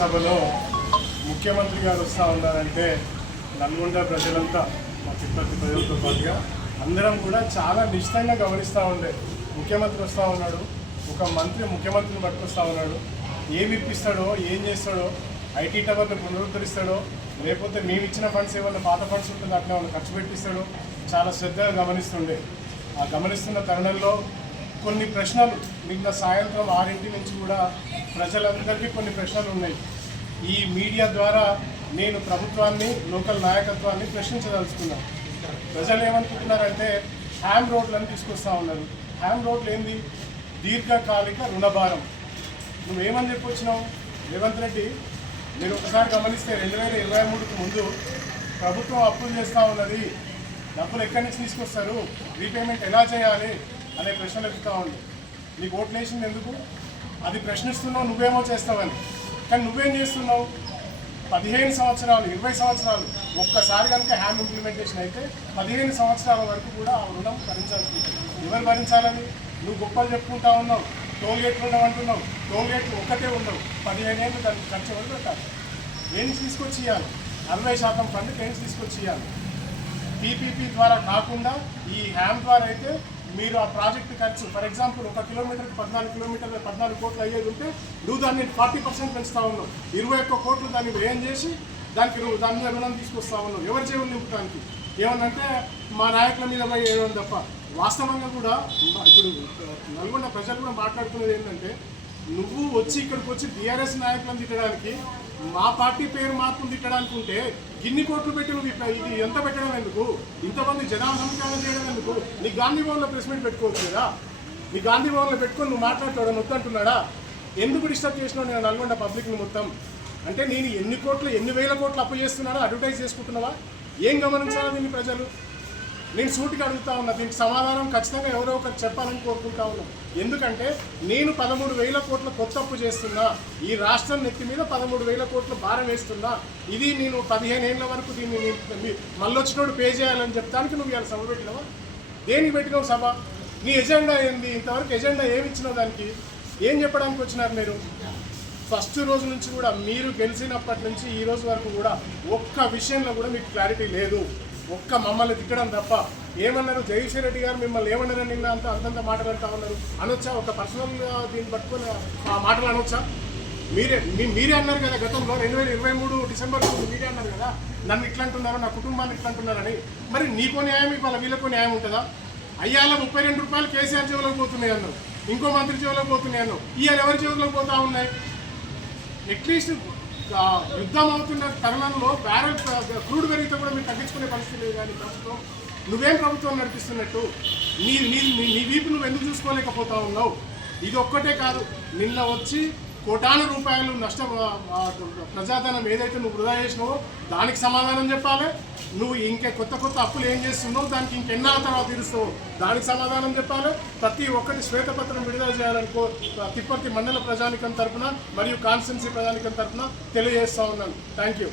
సభలో ముఖ్యమంత్రి గారు వస్తూ ఉన్నారంటే నల్గొండ ప్రజలంతా మా తిరుపతి ప్రజలతో పాటుగా అందరం కూడా చాలా నిశ్చితంగా గమనిస్తూ ఉండే. ముఖ్యమంత్రి వస్తూ ఉన్నాడు, ఒక మంత్రి ముఖ్యమంత్రిని పట్టుకొస్తూ ఉన్నాడు, ఏమి ఇప్పిస్తాడో ఏం చేస్తాడో, ఐటీ టవర్ని పునరుద్ధరిస్తాడో లేకపోతే మేము ఇచ్చిన ఫండ్స్ ఏమన్నా పాత ఫండ్స్ ఉంటుందో అట్లా ఏమన్నా ఖర్చు పెట్టిస్తాడో చాలా శ్రద్ధగా గమనిస్తుండే. ఆ గమనిస్తున్న తరుణంలో కొన్ని ప్రశ్నలు నిన్న సాయంత్రం 6 నుంచి కూడా ప్రజలందరికీ కొన్ని ప్రశ్నలు ఉన్నాయి. ఈ మీడియా ద్వారా నేను ప్రభుత్వాన్ని లోకల్ నాయకత్వాన్ని ప్రశ్నించదలుచుకున్నాను. ప్రజలు ఏమనుకుంటున్నారంటే హ్యామ్ రోడ్లను తీసుకొస్తూ ఉన్నారు. హ్యామ్ రోడ్లు ఏంది? దీర్ఘకాలిక రుణభారం. నువ్వేమని చెప్పొచ్చినావు రేవంత్ రెడ్డి? మీరు ఒకసారి గమనిస్తే 2023కు ముందు ప్రభుత్వం అప్పులు చేస్తూ ఉన్నది, డబ్బులు ఎక్కడి నుంచి తీసుకొస్తారు, రీపేమెంట్ ఎలా చేయాలి అనే ప్రశ్నలు ఎదుగుతూ ఉంది. నీకు ఓట్లు వేసింది ఎందుకు? అది ప్రశ్నిస్తున్నావు, నువ్వేమో చేస్తావని. కానీ నువ్వేం చేస్తున్నావు? 15 సంవత్సరాలు 20 సంవత్సరాలు ఒక్కసారి కనుక హ్యామ్ ఇంప్లిమెంటేషన్ అయితే 15 సంవత్సరాల వరకు కూడా ఆ రుణం భరించాల్సి ఉంటుంది. ఎవరు భరించాలని? నువ్వు గొప్పలు చెప్పుకుంటా ఉన్నావు, టోల్గేట్లు ఉండవంటున్నావు. టోల్గేట్లు ఒక్కటే ఉండవు, 15 ఏళ్ళు దానికి ఖర్చు ఎవరు పెట్టాలి? ఏం తీసుకొచ్చి ఇవ్వాలి? 60% ఫండ్ ఏం తీసుకొచ్చి ఇవ్వాలి? పీపీపీ ద్వారా కాకుండా ఈ హ్యామ్ ద్వారా అయితే మీరు ఆ ప్రాజెక్టు ఖర్చు ఫర్ ఎగ్జాంపుల్ 1 కిలోమీటర్కి 14 కిలోమీటర్లు 14 కోట్లు అయ్యేది ఉంటే నువ్వు దాన్ని 40% పెంచుతా ఉన్నావు. 21 కోట్లు దాన్ని వ్యయం చేసి దాని మీద రుణం తీసుకొస్తా ఉన్నావు. ఎవరి జేబులు నింపడానికి? ఏమన్నంటే మా నాయకుల మీద పోయి ఏమని తప్ప. వాస్తవంగా కూడా ఇప్పుడు నల్గొండ ప్రజలు కూడా మాట్లాడుతున్నది ఏంటంటే, నువ్వు వచ్చి ఇక్కడికి వచ్చి బీఆర్ఎస్ నాయకులను తిట్టడానికి, మా పార్టీ పేరు మార్పులు తిట్టడానికి ఉంటే ఇన్ని కోట్లు పెట్టి నువ్వు ఇది ఎంత పెట్టడం ఎందుకు? ఇంతమంది జనాలు సమీకరణ చేయడం ఎందుకు? నీ గాంధీ భవన్లో ప్రెస్ మీట్ పెట్టుకోవచ్చు కదా. నీ గాంధీ భవన్లో పెట్టుకొని నువ్వు మాట్లాడుతాడు వద్దంటున్నాడా? ఎందుకు డిస్టర్బ్ చేసినావు నేను నల్గొండ పబ్లిక్ని మొత్తం? అంటే నేను ఎన్ని వేల కోట్లు అప్పు చేస్తున్నానో అడ్వర్టైజ్ చేసుకుంటున్నావా? ఏం గమనించాలా దీన్ని ప్రజలు? నేను సూటిగా అడుగుతా ఉన్నా. దీనికి సమాధానం ఖచ్చితంగా ఎవరో ఒకరు చెప్పాలని కోరుకుంటా ఉన్నాను. ఎందుకంటే నేను 13,000 కోట్ల కొత్త అప్పు చేస్తున్నా, ఈ రాష్ట్రం నెత్తి మీద 13,000 కోట్ల భారం వేస్తున్నా. ఇది నేను 15 ఏళ్ళ వరకు దీన్ని మళ్ళొచ్చినోడు పే చేయాలని చెప్తానికి నువ్వు ఇవాళ సభ పెట్టినావా? దేనికి పెట్టినావు సభ? నీ ఎజెండా ఏంది? ఇంతవరకు ఎజెండా ఏమి ఇచ్చినావు? దానికి ఏం చెప్పడానికి వచ్చినారు మీరు? ఫస్ట్ రోజు నుంచి కూడా మీరు గెలిచినప్పటి నుంచి ఈ రోజు వరకు కూడా ఒక్క విషయంలో కూడా మీకు క్లారిటీ లేదు. ఒక్క మమ్మల్ని తిట్టడం తప్ప. ఏమన్నారు? జగదీశ్వర్ రెడ్డి గారు మిమ్మల్ని ఏమన్నారని నిన్న అంతంత మాట్లాడుతూ ఉన్నారు. అనొచ్చా? ఒక పర్సనల్గా దీన్ని పట్టుకొని ఆ మాటలు అనొచ్చా? మీరే అన్నారు కదా గతంలో 2023 డిసెంబర్ మీరే అన్నారు కదా, నన్ను ఇట్లా అంటున్నారు, నా కుటుంబాన్ని ఇట్లా అంటున్నారని. మరి నీకో న్యాయం ఇవాళ వీళ్ళకో న్యాయం ఉంటుందా? అయ్యాల 32 రూపాయలు కేసీఆర్ జేబులోకి పోతున్నాయి అన్నారు, ఇంకో మంత్రి జేబులోకి పోతున్నాయి అన్నారు. ఇవాళ ఎవరి జేబులోకి పోతా ఉన్నాయి? అట్లీస్ట్ యుద్ధం అవుతున్న తరుణంలో బ్యారెల్ క్రూడ్ పెరిగితే కూడా మీరు తగ్గించుకునే పరిస్థితి లేదు. కానీ ప్రభుత్వం, నువ్వేం ప్రభుత్వం నడిపిస్తున్నట్టు? నీ వీపు నువ్వు ఎందుకు చూసుకోలేకపోతా ఉన్నావు? ఇది ఒక్కటే కాదు, నిన్న వచ్చి కోటాను రూపాయలు నష్టం ప్రజాధనం ఏదైతే నువ్వు వృధా చేసినావో దానికి సమాధానం చెప్పాలి. నువ్వు కొత్త అప్పులు ఏం చేస్తున్నావు, దానికి ఇంకెన్నాళ్ళ తర్వాత తీరుస్తావు దానికి సమాధానం చెప్పాలి. ప్రతి ఒక్కటి శ్వేతపత్రం విడుదల చేయాలనుకో తిప్పర్తి మండల ప్రజానికం తరఫున మరియు కాన్స్టిట్యున్సీ ప్రజానికం తరఫున తెలియజేస్తూ ఉన్నాను. Thank you.